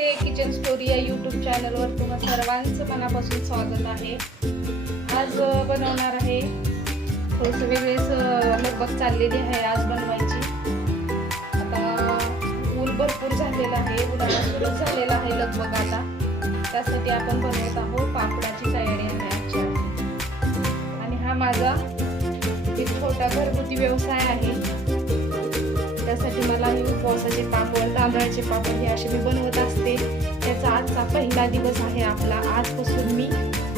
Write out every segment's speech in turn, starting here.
नमस्ते kitchen story या YouTube चॅनलवर तुम्हा सर्वांचं मनापासून स्वागत आहे. आज बनवणार आहे. थोडंसं वेगळेच लगबग चाललेली आहे आज बनवायची. आता ऊन भरपूर झालेलं आहे. उन्हाळा सुरू झालेला आहे लगबग आता त्यासाठी आपण बनवत आहोत पापडाची तयारी आहे आजच्या. आणि हा माझा एक छोटा घरगुती व्यवसाय आहे. त्यासाठी मला हे उपवासाचे पापड तांदळाचे पापड हे असे मी बनवत असते. त्याचा आजचा पहिला दिवस आहे आपला. आजपासून मी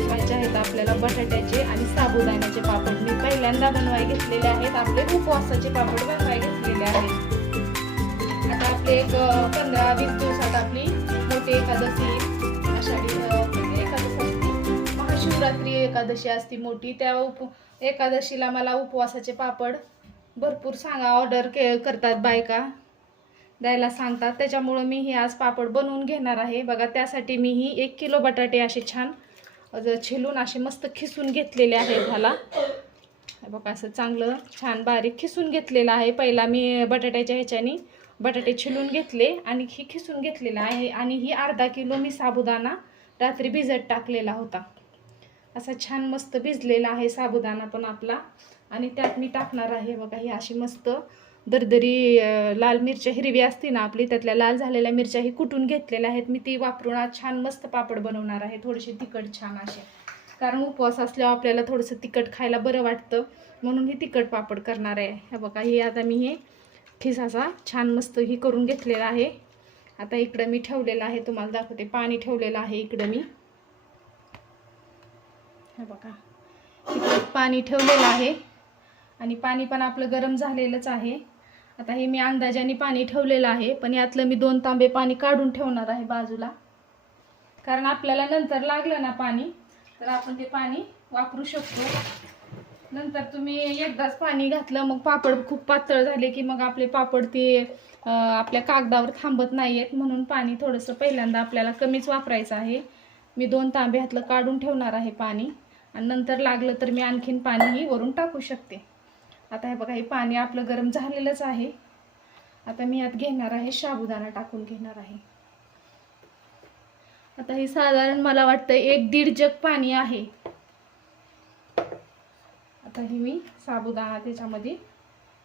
माझ्या आहेत आपल्याला बटाट्याचे आणि साबुदाण्याचे पापड. मी पहिल्यांदा बनवाय घेतलेले आहेत. आपले उपवासाचे पापड बनवाय घेतलेले आहेत. आता आपले एक पंधरा वीस दिवसात आपली मोठी एकादशी आषाढी म्हणजे एकादशी महाशिवरात्री एकादशी असते मोठी. त्या उप एकादशीला मला उपवासाचे पापड भरपूर सांगा ऑर्डर के करतात बायका. द्यायला सांगतात. त्याच्यामुळं मी हे आज पापड बनवून घेणार आहे. बघा त्यासाठी मी ही एक किलो बटाटे असे छान छिलून असे मस्त खिसून घेतलेले आहेत ह्याला. बघा असं चांगलं छान बारीक खिसून घेतलेलं आहे. पहिला मी बटाट्याच्या ह्याच्यानी बटाटे छिलून घेतले आणि ही खिसून घेतलेला आहे. आणि ही अर्धा किलो मी साबुदाणा रात्री भिजत टाकलेला होता. असा छान मस्त भिजलेला आहे साबुदाणा पण आपला. आणि त्यात मी टाकणार आहे बघा ही अशी मस्त दरदरी लाल मिरच्या हिरवी असते ना आपली त्यातल्या लाल झालेल्या मिरच्या ही कुटून घेतलेल्या आहेत. मी ती वापरून आज छान मस्त पापड बनवणार आहे. थोडेसे तिखट छान असे कारण उपवास असल्यावर आपल्याला थोडंसं तिखट खायला बरं वाटतं. म्हणून ही तिखट पापड करणार आहे. हे बघा हे आता मी हे ठिसाचा छान मस्त ही करून घेतलेला आहे. आता इकडं मी ठेवलेलं आहे तुम्हाला दाखवते. पाणी ठेवलेलं आहे इकडं मी. हे बघा इकडे पाणी ठेवलेलं आहे. आणि पाणी पण आपलं गरम झालेलंच आहे. आता हे मी अंदाजाने पाणी ठेवलेलं आहे पण यातलं मी दोन तांबे पाणी काढून ठेवणार आहे बाजूला. कारण आपल्याला नंतर लागलं ना पाणी तर आपण ते पाणी वापरू शकतो. नंतर तुम्ही एकदाच पाणी घातलं मग पापड खूप पातळ झाले की मग आपले पापड ते आपल्या कागदावर थांबत नाही आहेत म्हणून पाणी थोडंसं पहिल्यांदा आपल्याला कमीच वापरायचं आहे. मी दोन तांबे हातलं काढून ठेवणार आहे पाणी. आणि नंतर लागलं तर मी आणखीन पाणीही वरून टाकू शकते. आता हे बघा हे पाणी आपलं गरम झालेलंच आहे. आता मी यात घेणार आहे साबुदाणा टाकून घेणार आहे. आता हे साधारण मला वाटतं एक दीड जग पाणी आहे. आता हे मी साबुदाणा त्याच्यामध्ये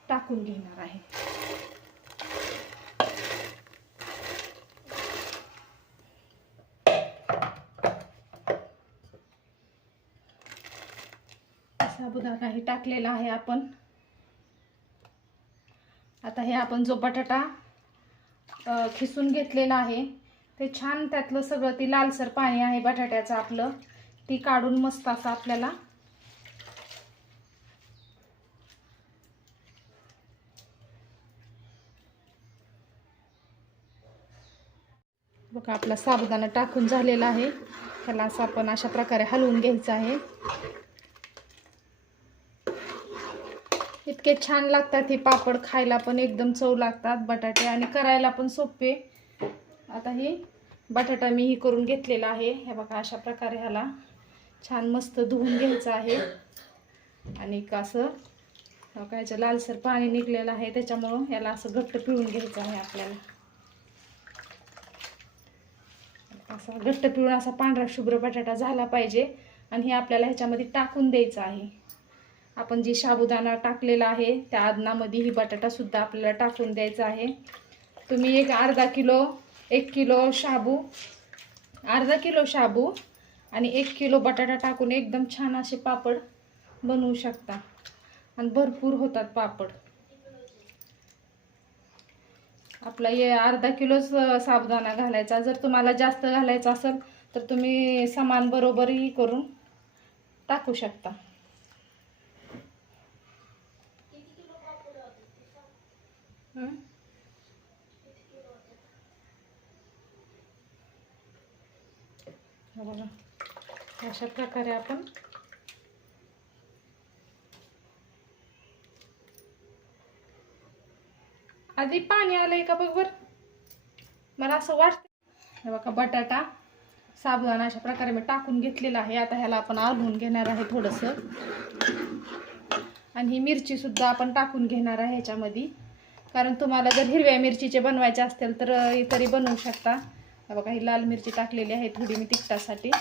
टाकून घेणार आहे. साबुदाणा हे टाकलेला आहे आपण. आता हे आपण जो बटाटा खिसून घेतलेला आहे ते छान त्यातलं सगळं ती लालसर पाणी आहे बटाट्याचं आपलं ती काढून मस्त असं आपल्याला बघा आपला साबुदाणा टाकून झालेला आहे. त्याला असं आपण अशा प्रकारे हलवून घ्यायचं आहे. इतके छान लागतात हे पापड खायला पण एकदम चव लागतात बटाटे आणि करायला पण सोपे. आता हे बटाटा मी ही करून घेतलेला आहे. हे बघा अशा प्रकारे ह्याला छान मस्त धुवून घ्यायचं आहे. आणि कसं असं बघा याचं लालसर पाणी निघलेलं आहे. त्याच्यामुळं याला असं घट्ट पिळून घ्यायचं आहे आपल्याला. असा घट्ट पिळून असा पांढरा शुभ्र बटाटा झाला पाहिजे. आणि हे आपल्याला ह्याच्यामध्ये टाकून द्यायचं आहे. आपण जी साबुदाणा टाकलेला आहे त्या आदनामध्ये ही बटाटासुद्धा आपल्याला टाकून द्यायचा आहे. तुम्ही एक अर्धा किलो एक किलो शाबू अर्धा किलो शाबू आणि एक किलो बटाटा टाकून एकदम छान असे पापड बनवू शकता. आणि भरपूर होतात पापड. आपला हे अर्धा किलोच साबुदाणा घालायचा. जर तुम्हाला जास्त घालायचा असेल तर तुम्ही समान बरोबरही करून टाकू शकता हं? हे बघा. अशा प्रकारे आपण आधी पाणी आलंय का बघ बर? मला असं वाटतं हे बघा बटाटा साबुदाणा अशा प्रकारे मी टाकून घेतलेला आहे. आता ह्याला आपण आलवून घेणार आहे थोडंसं. आणि ही मिरची सुद्धा आपण टाकून घेणार आहे ह्याच्यामध्ये. कारण तुम्हाला जर हिरव्या मिरचीचे बनवायचे असतील तर तरी बनवू शकता. बघा ही लाल मिरची टाकलेली आहे थोडी मी तिखटासाठी.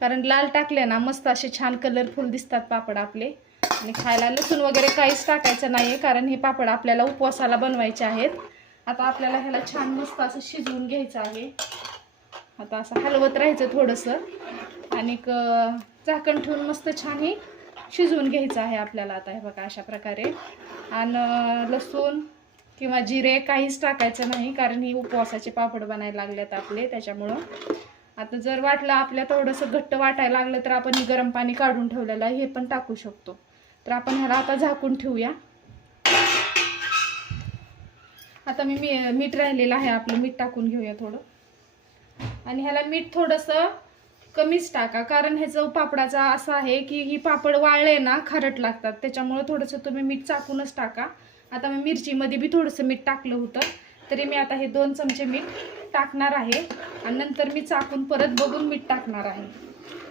कारण लाल टाकले ना मस्त असे छान कलरफुल दिसतात पापड आपले. आणि खायला लसूण वगैरे काहीच टाकायचं नाही आहे कारण हे पापड आपल्याला उपवासाला बनवायचे आहेत. आता आपल्याला ह्याला छान मस्त असं शिजवून घ्यायचं आहे. आता असं हलवत राहायचं थोडंसं. आणि झाकण ठेवून मस्त छान ही शिजवून घ्यायचं आहे आपल्याला आता हे बघा अशा प्रकारे. आणि लसूण किंवा जिरे काहीच टाकायचं नाही कारण ही उपवासाचे पापड बनायला लागलेत आपले त्याच्यामुळं. आता जर वाटलं आपल्या थोडंसं घट्ट वाटायला लागलं तर आपण हे गरम पाणी काढून ठेवलेलं हे पण टाकू शकतो. तर आपण ह्याला आता झाकून ठेवूया. आता मी मी मीठ राहिलेलं आहे आपलं मीठ टाकून घेऊया थोडं. आणि ह्याला मीठ थोडंसं कमीच टाका. कारण ह्याचं पापडाचा असं आहे की ही पापड वाळले ना खारट लागतात. त्याच्यामुळं थोडंसं तुम्ही मीठ चाकूनच टाका. आता मी मिरचीमध्ये बी थोडंसं मीठ टाकलं होतं. तरी मी आता हे दोन चमचे मीठ टाकणार आहे. आणि नंतर मी चाकून परत बघून मीठ टाकणार आहे.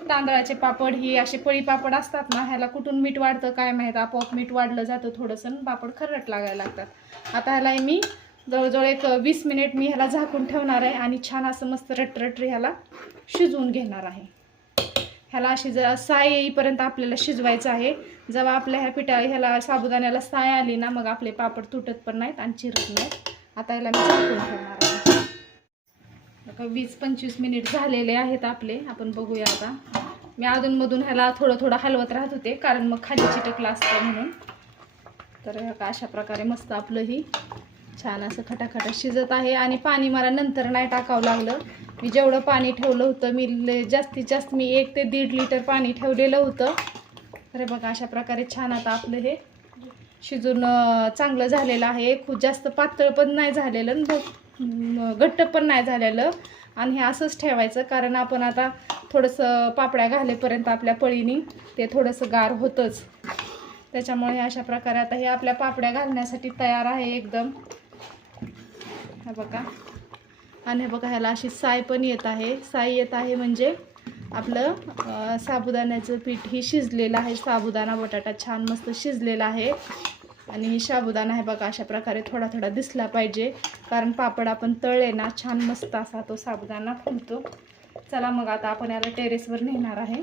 तांदळाचे पापड ही असे पळी पापड असतात ना ह्याला कुठून मीठ वाढतं काय माहीत. आपोआप मीठ वाढलं जातं थोडंसं पापड खरट लागायला लागतात. आता ह्याला मी जवळजवळ एक वीस मिनिट मी ह्याला झाकून ठेवणार आहे आणि छान असं मस्त रटरट ह्याला शिजवून घेणार आहे. ह्याला अशी जरा साय येईपर्यंत आपल्याला शिजवायचं आहे. जेव्हा आपल्या ह्या पिठा ह्याला साबुदाण्याला साय आली ना मग आपले पापड तुटत पण नाहीत आणि चिरत नाहीत. आता ह्याला मी झाकून ठेवणार आहे. वीस पंचवीस मिनिट झालेले आहेत आपले. आपण बघूया आता. मी अधूनमधून ह्याला थोडं थोडं हलवत राहत होते कारण मग खाली चिटकलं असतं म्हणून. तर का अशा प्रकारे मस्त आपलं ही छान असं खटाखटा शिजत आहे आणि पाणी मला नंतर नाही टाकावं लागलं. मी जेवढं पाणी ठेवलं होतं मी जास्तीत जास्त मी एक ते दीड लिटर पाणी ठेवलेलं होतं. अरे बघा अशा प्रकारे छान आता आपलं हे शिजून चांगलं झालेलं आहे. खूप जास्त पातळ पण नाही झालेलं घट्ट पण नाही झालेलं. आणि हे असंच ठेवायचं कारण आपण आता थोडंसं पापड्या घालेपर्यंत आपल्या पळीनी ते थोडंसं गार होतंच. त्याच्यामुळे अशा प्रकारे आता हे आपल्या पापड्या घालण्यासाठी तयार आहे एकदम. हे बघा. आणि हे बघा ह्याला अशी साय पण येत आहे. साय येत आहे म्हणजे आपलं साबुदाण्याचं पीठ ही शिजलेलं आहे. साबुदाणा बटाटा छान मस्त शिजलेला आहे. आणि ही साबुदाणा हे बघा अशा प्रकारे थोडा थोडा दिसला पाहिजे. कारण पापड आपण तळले ना छान मस्त असा तो साबुदाणा फुलतो. चला मग आता आपण याला टेरेसवर नेणार आहे.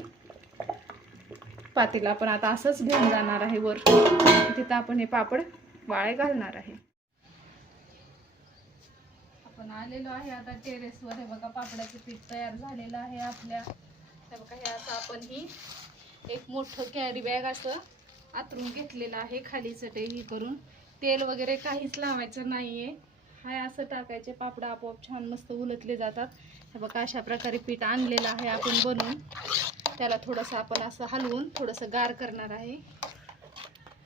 पातेला आपण आता असंच घेऊन जाणार आहे वर. तिथं आपण हे पापड वाळे घालणार आहे. आपण आलेलो आहे. आता टेरेसवर हे बघा पापडाचं पीठ तयार झालेलं आहे आपल्या. हे बघा हे असं आपण ही एक मोठं कॅरी बॅग असं आतरून घेतलेलं आहे खाली ते ही करून. तेल वगैरे काहीच लावायचं नाहीये. हाय असं टाकायचे पापड आपोआप छान मस्त उलटले जातात. हे बघा अशा प्रकारे पीठ आणलेलं आहे आपण बनवून. त्याला थोडंसं आपण असं हलवून थोडंसं गार करणार आहे.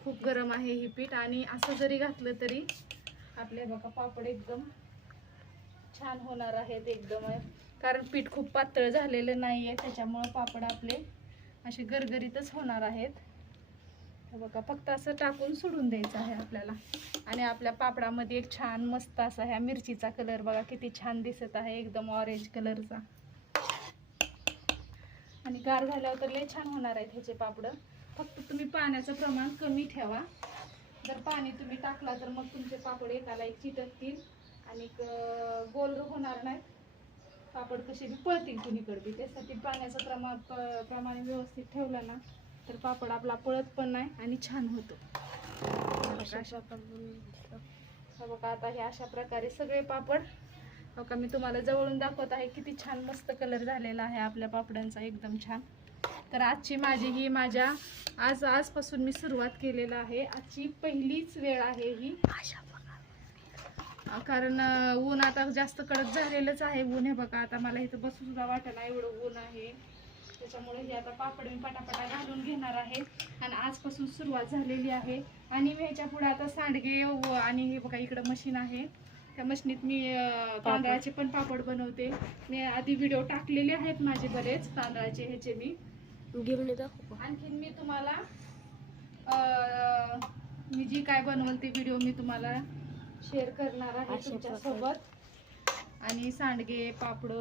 खूप गरम आहे ही पीठ. आणि असं जरी घातलं तरी आपले बघा पापड एकदम छान होणार आहेत एकदम. कारण पीठ खूप पातळ झालेलं नाही आहे त्याच्यामुळं पापड आपले असे गरगरीतच होणार आहेत. बघा फक्त असं टाकून सोडून द्यायचं आहे आपल्याला. आणि आपल्या पापडामध्ये एक छान मस्त असा ह्या मिरचीचा कलर बघा किती छान दिसत आहे एकदम ऑरेंज कलरचा. आणि गार झाल्यावर तर लय छान होणार आहेत ह्याचे पापड. फक्त तुम्ही पाण्याचं प्रमाण कमी ठेवा. जर पाणी तुम्ही टाकला तर मग तुमचे पापड एकाला एक चिटकतील. आणि गोल होणार नाहीत पापड कसे बी पळतील कुणीकडे त्यासाठी पाण्याचं प्रमाण प्रमाण व्यवस्थित ठेवलं ना तर पापड आपला पळत पण नाही आणि छान होतो. अशा हा बघा आता हे अशा प्रकारे सगळे पापड. बघा मी तुम्हाला जवळून दाखवत आहे किती छान मस्त कलर झालेला आहे आपल्या पापडांचा एकदम छान. तर आजची माझी ही माझ्या आज आजपासून मी सुरुवात केलेलं आहे. आजची पहिलीच वेळ आहे ही. कारण ऊन आता जास्त कडक झालेलंच आहे. ऊन हे बघा आता मला इथं बसू सुद्धा वाटत नाही एवढं ऊन आहे. त्याच्यामुळे हे आता पापड मी पटापटा घालून घेणार आहे. आणि आजपासून सुरुवात झालेली आहे. आणि मी ह्याच्या पुढे आता सांडगे व आणि हे बघा इकडं मशीन आहे. त्या मशीनीत मी तांदळाचे पण पापड बनवते. मी आधी व्हिडिओ टाकलेले आहेत माझे बरेच तांदळाचे ह्याचे मी. घेऊन आणखीन मी तुम्हाला अं, मी जी काय बनवल ते व्हिडिओ मी तुम्हाला शेअर करणार आहे अशा तुमच्यासोबत. आणि सांडगे पापड.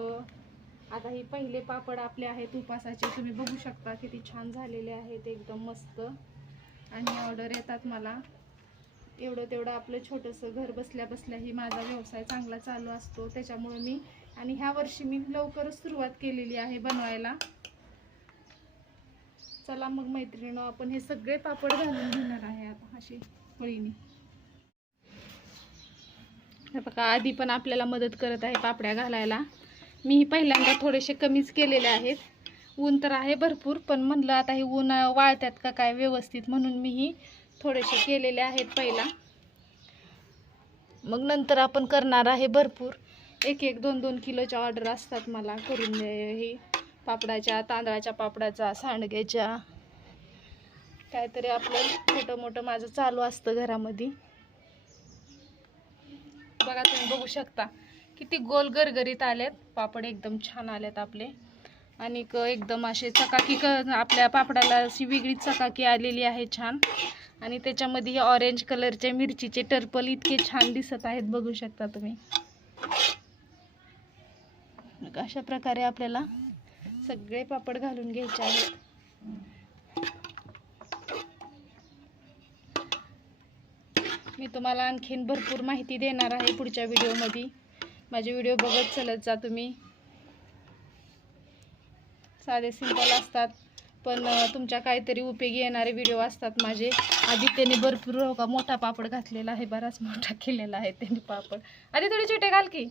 आता हे पहिले पापड आपले आहेत उपासाचे. तुम्ही बघू शकता किती छान झालेले आहेत. एकदम मस्त. आणि ऑर्डर येतात मला. एवढं तेवढं आपलं छोटंसं घर बसल्या बसल्याही माझा व्यवसाय चांगला चालू असतो. त्याच्यामुळे मी आणि ह्या वर्षी मी लवकरच सुरुवात केलेली आहे बनवायला. चला मग मैत्रिणीनं आपण हे सगळे पापड घालून घेणार आहे आता अशी पळीने हे बघा आधी पण आपल्याला मदत करत आहे पापड्या घालायला. मी पहिल्यांदा थोडेसे कमीच केलेले आहेत. ऊन तर आहे भरपूर पण म्हणलं आता हे ऊन वाळतात का काय व्यवस्थित म्हणून मीही थोडेसे केलेले आहेत पहिला. मग नंतर आपण करणार आहे भरपूर. एक एक दोन दोन किलोच्या ऑर्डर असतात मला करून हे पापडाच्या तांदळाच्या पापडाचा सांडग्याच्या. काहीतरी आपलं छोटं मोठं माझं चालू असतं घरामध्ये. बघा तुम्ही बघू शकता. किती गोल गरगरीत आलेत. पापड एकदम छान आलेत आपले. आणि एकदम असे चकाकी क आपल्या पापडाला अशी वेगळी चकाकी आलेली आहे छान. आणि त्याच्यामध्ये ऑरेंज कलरचे मिरचीचे टर्पल इतके छान दिसत आहेत बघू शकता तुम्ही. अशा प्रकारे आपल्याला सगळे पापड घालून घ्यायचे आहेत. मी तुम्हाला आणखीन भरपूर माहिती देणार आहे पुढच्या व्हिडिओमध्ये. माझे व्हिडिओ बघत चलत जा तुम्ही. साधे सिंपल असतात पण तुमच्या काहीतरी उपयोगी येणारे व्हिडिओ असतात माझे. आधी भरपूर हो का मोठा पापड घातलेला आहे बराच मोठा केलेला आहे त्यांनी पापड. आधी थोडे छोटे घाल की.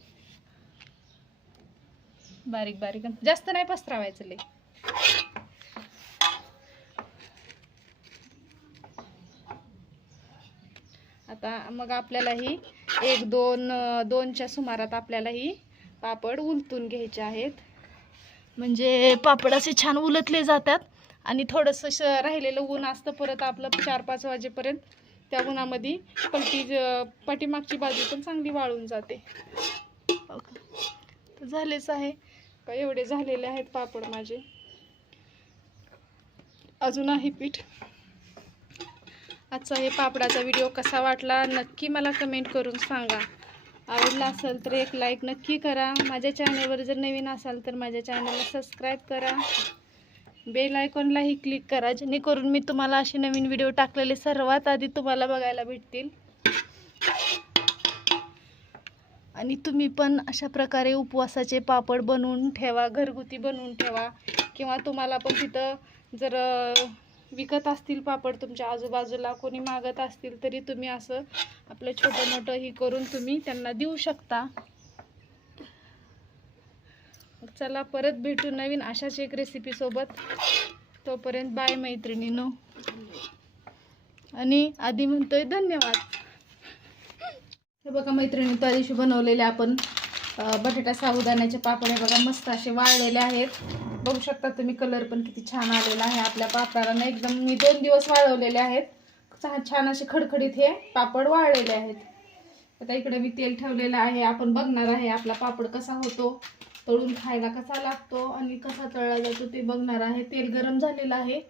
बारीक बारीक. जास्त नाही पसरावायचं लई. आता मग आपल्याला ही एक दोन दोनच्या सुमारात आपल्याला ही पापड उलटून घ्यायचे आहेत. म्हणजे पापड असे छान उलटले जातात आणि थोडंसं श राहिलेलं ऊन असतं परत आपलं चार पाच वाजेपर्यंत त्या उन्हामध्ये पलटी पाठीमागची बाजू पण चांगली वाळून जाते. तर झालेच आहे. का एवढे झालेले आहेत पापड माझे. अजून आहे पीठ. आजचा हे पापडाचा व्हिडिओ कसा वाटला नक्की मला कमेंट करून सांगा. आवडला असेल तर एक लाईक नक्की करा. माझ्या चॅनलवर जर नवीन असाल तर माझ्या चॅनलला सबस्क्राईब करा. बेल आयकॉनलाही क्लिक करा जेणेकरून मी तुम्हाला असे नवीन व्हिडिओ टाकलेले सर्वात आधी तुम्हाला बघायला भेटतील. आणि तुम्ही पण अशा प्रकारे उपवासाचे पापड बनवून ठेवा घरगुती बनवून ठेवा. किंवा तुम्हाला पण तिथं जर विकत असतील पापड तुमच्या आजूबाजूला कोणी मागत असतील तरी तुम्ही असं आपलं छोटं मोठं ही करून तुम्ही त्यांना देऊ शकता. चला परत भेटू नवीन अशाच एक रेसिपी सोबत. तोपर्यंत बाय मैत्रिणीनो. आणि आधी म्हणतोय धन्यवाद. हे बघा मैत्रिणी त्या दिवशी बनवलेले आपण बटाटा साबुदाण्याचे पापड हे बघा मस्त असे वाळलेले आहेत. बघू शकता तुम्ही कलर पण किती छान आलेला आहे आपल्या पापडाला. एकदम मी दोन दिवस वाळवलेले आहेत. छान असे खडखडीत हे पापड वाळलेले आहेत. आता इकडे मी तेल ठेवलेलं आहे. आपण बघणार आहे आपला पापड कसा होतो. तळून खायला कसा लागतो आणि कसा तळला जातो ते बघणार आहे. तेल गरम झालेलं आहे.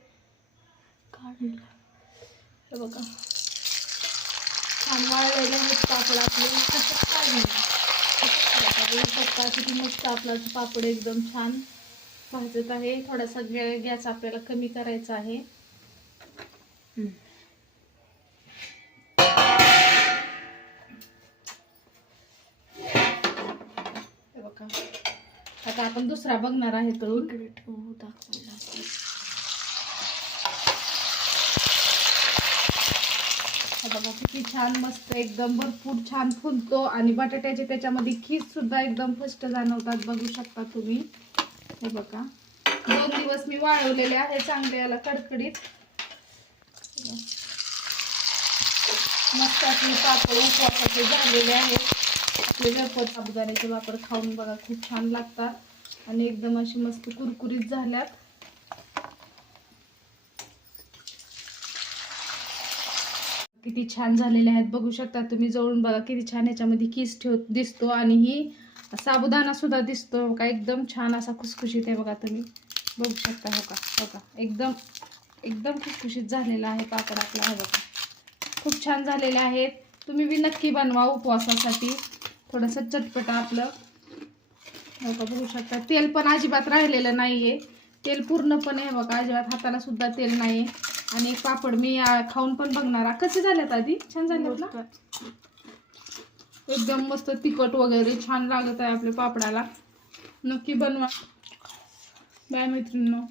काढलं हे बघा. छान वाळलेले आहेत पापड आपले. कसं पत्ता किती मस्त आपला पापड एकदम छान भाजत आहे. थोडासा गॅ गॅस आपल्याला कमी करायचा आहे. बघा. आता आपण दुसरा बघणार आहे तळून. दाखवायला बघा किती छान मस्त एकदम भरपूर छान फुलतो. आणि बटाट्याचे त्याच्यामध्ये खीस सुद्धा एकदम फस्ट जाणवतात बघू शकता तुम्ही. हे बघा. दोन दिवस मी वाळवलेले आहे चांगले याला कडकडीत. मस्त आपली पापड उपवासाचे झालेले आहेत. आपले वेपर साबुदाण्याचे वापर खाऊन बघा खूप छान लागतात. आणि एकदम अशी मस्त कुरकुरीत झाल्यात. किती छान झालेले आहेत. बघू शकता तुम्ही जवळून बघा किती छान याच्यामध्ये किस ठेव दिसतो आणि ही साबुदाणा सुद्धा दिसतो. का एकदम छान असा खुसखुशीत आहे बघा तुम्ही. बघू शकता हो का? हो का? एकदम एकदम खुसखुशीत झालेला आहे पापड आपला हा बघा. खूप छान झालेले आहेत. तुम्ही बी नक्की बनवा उपवासासाठी. थोडंसं चटपटा आपलं. हो का? बघू शकता. तेल पण अजिबात राहिलेलं नाही आहे तेल पूर्णपणे बघा अजिबात हाताला सुद्धा तेल नाही आहे आणि एक पापड मी खाऊन पण बघणार. कसे झालेत आधी? छान झालेत ना? एकदम मस्त तिखट वगैरे छान लागत आहे आपल्या पापडाला. नक्की बनवा. बाय मैत्रिणींनो.